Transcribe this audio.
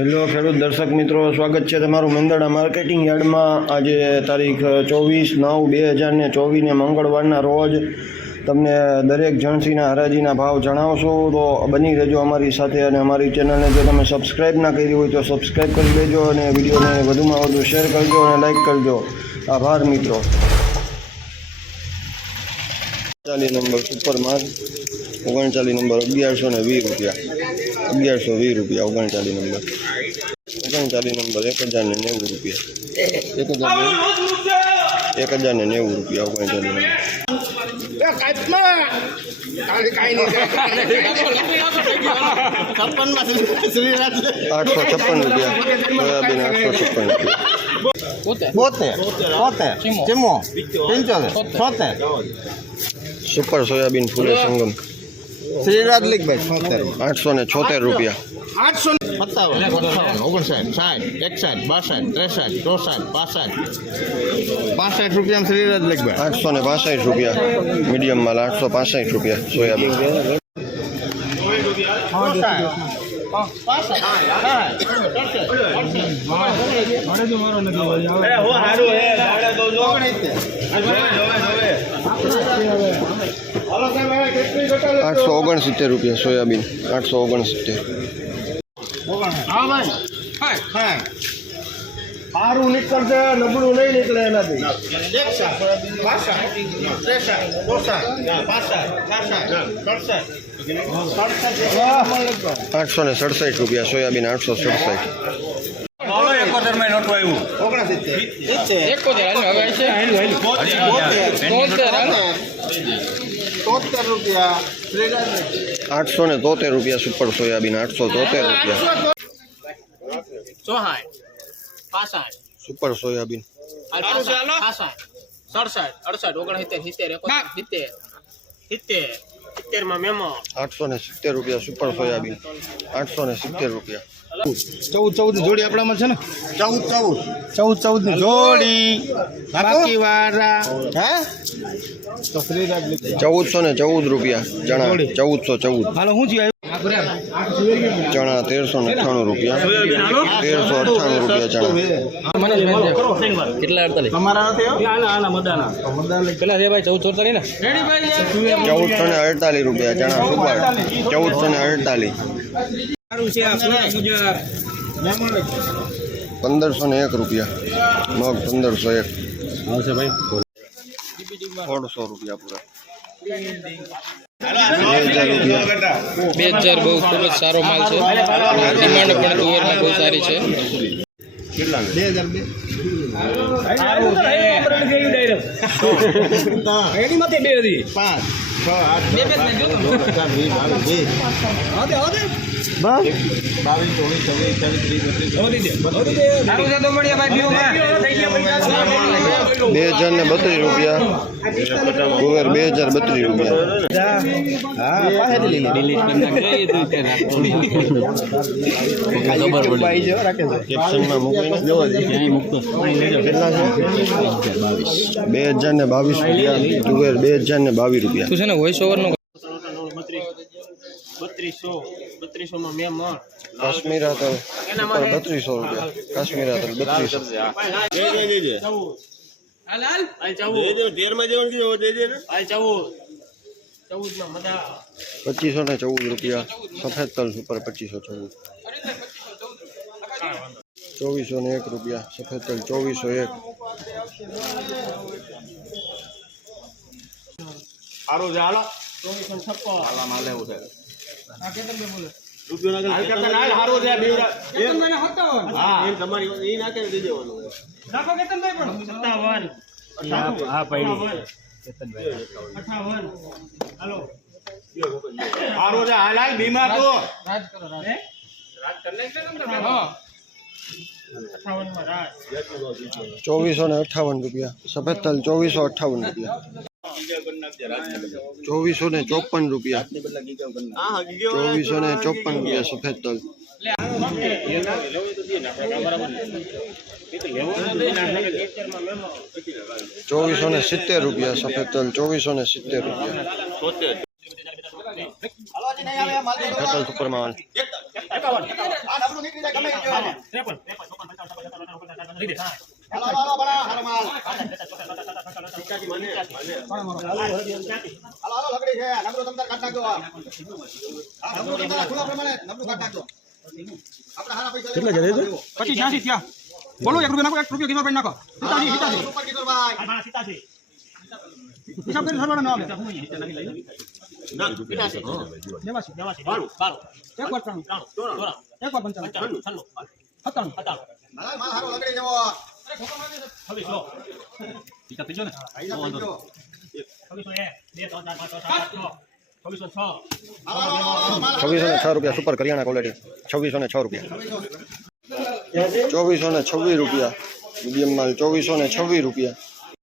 Hello ખેડૂત દર્શક મિત્રો, સ્વાગત છે તમારું મેંદરડા માર્કેટિંગ યાર્ડમાં। આજે તારીખ 24/9/2024 મંગળવારના રોજ તમને દરેક જણસીના હરાજીના ભાવ જણાવશું, તો બની રહેજો અમારી સાથે। અને અમારી ચેનલને જો તમે સબસ્ક્રાઈબ ના કરી હોય તો સબસ્ક્રાઈબ કરી દેજો અને વિડીયોને વધુમાં વધુ શેર કરજો અને લાઈક કરજો। આભાર મિત્રો। 40 નંબર સુપર માલ 39 નંબર 1120 રૂપિયા, 1120 રૂપિયા 39 નંબર, 39 નંબર 1090 રૂપિયા, 1090 રૂપિયા 39 નંબર। 856 રૂપિયા સોયાબીન, 856 રૂપિયા। 72 સુપર સોયાબીન ફૂલે સંગમ શ્રીરાજ લીક ભાઈ 876 રૂપિયા। 65 રૂપિયા શ્રીરાજ લીક ભાઈ 865 રૂપિયા મીડિયમ માલ, 865 રૂપિયા સોયાબીન। આઠસો 69 રૂપિયા સોયાબીન, 869। સારું નીકળશે, નબળું નહીં નીકળે એનાથી। 867 રૂપિયા સોયાબીન, 867। 873 રૂપિયા સુપર સોયાબીન, 873 રૂપિયા। સુપર સોયાબીન 67 માં મેમો 870 રૂપિયા સુપર સોયાબીન, 870 રૂપિયા। 14 જોડી આપણામાં છે ને, 14 ની જોડી બાકી વાળા હે તો શ્રીરાજ લીક 1414 રૂપિયા ચણા, 1414 હાલો હું જી ચણા 1398 રૂપિયા, 1398 રૂપિયા ચણા। કેટલા 48 તમારા નથી આના મદાના પેલા છે ભાઈ 1448 ને રેડી ભાઈ 1448 રૂપિયા ચણા સુપર, 1448। સારું છે આ ગુજરાત 1501 રૂપિયા મગ, 1501 આવશે ભાઈ। 150 રૂપિયા પૂરા। 2000 બહુ ખૂબ જ સારો માલ છે, ડિમાન્ડ પણ તુવેરમાં બહુ સારી છે। 2032 રૂપિયા કુવેર, 2032 રૂપિયા। કેપ્શનમાં મૂકીને કેટલા છે? 2022 રૂપિયા કુવેર, 2022 રૂપિયા। શું છે ને વોઇસ ઓવર નો 3200 માં મેમો કાશ્મીર આતલ સુપર 3200 રૂપિયા, કાશ્મીર આતલ 3200। હાલ આ 14 માં જેવું કીધું દેજે ને આ 14 માં મદા 2514 રૂપિયા સફેદ તલ સુપર 2514। 2401 રૂપિયા સફેદ તલ, 2401। સારું છે હાલો 2456 હાલા માં લેવું છે આ કેતન બે બોલે રૂપિયો ના કેતન હાલ સારું છે બેવડા કેતન મને 57 હા એમ તમારી ઈ નાખી દેવાનું નાખો કેતન ભાઈ પણ 57 હા પડી કેતન ભાઈ 58 હાલો સારું છે હાલ હાલ બીમા તો રાજ કરો રાજ કરને છે તમને હા 58 માં રાજ 2458 રૂપિયા સફેદ તલ, 2458 રૂપિયા। 2454 રૂપિયા, 2454 રૂપિયા સફેદ તલ। 2470 રૂપિયા સફેદ તલ, 2470 રૂપિયા। ટોટલ સુપર માલ પછી 86 થયા બોલો 1 રૂપિયા નાખો 1 રૂપિયો કિલો નાખો 87 હિસાબ કરી સરવાળા ના આવે એક વાર 95 ₹2606 સુપર કરિયાણા ક્વોલિટી 2606 રૂપિયા 2426 રૂપિયા મીડિયમ માલ 2426 રૂપિયા